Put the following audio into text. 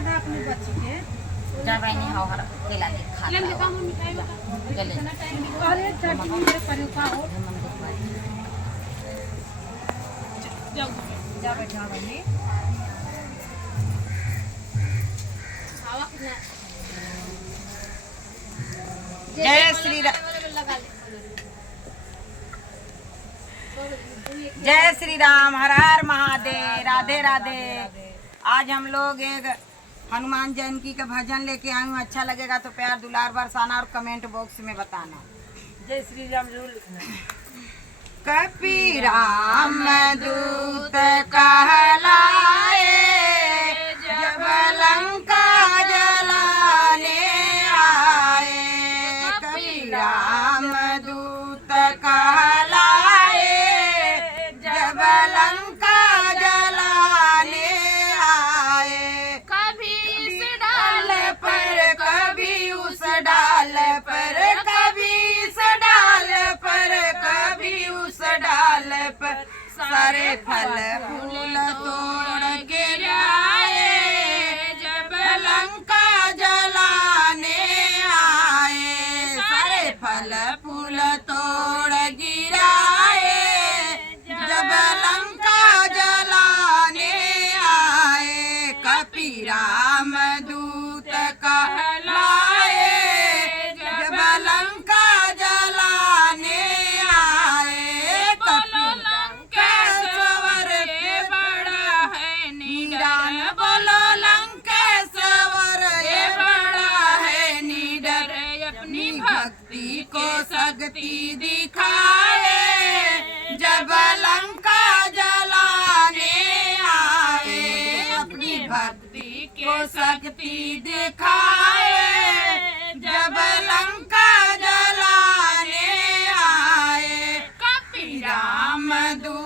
आधा अपने बच्ची के जा बहनी हो हर केला दे खा ले लेता हूं मिठाई बता चले अरे चटनी मेरे पर का हो जाओ जा बैठा बहनी हवा कितना जय श्री राम। जय श्री राम, हर हर महादेव, राधे राधे। आज हम लोग एक हनुमान जयंती का भजन लेके आए हूँ। अच्छा लगेगा तो प्यार दुलार बरसाना और कमेंट बॉक्स में बताना। जय श्री राम जरूर लिखना। कपि राम दूत कहलाए जब लंका जलाने आए। कपि राम दूत कहलाए जब लंका जलाने आए। कभी इस डाल पर कभी उस डाल पर, कभी इस डाल पर कभी उस डाल पर, सारे फल फूल तोड़ गिराए जब लंका जलाने आए। सारे फल फूल तोड़ गिराए जब लंका जलाने आए। कपि राम दूत कहलाए जब लंका जलाने आए। कपि लंकेश्वर के बड़ा है निडर, बोलो लंकेश्वर ये बड़ा है निडर। अपनी भक्ति को शक्ति दिखाए जब लंका जलाने आए। अपनी भक्ति को शक्ति दिखाए जब लंका जलाने आए। कपि राम दूत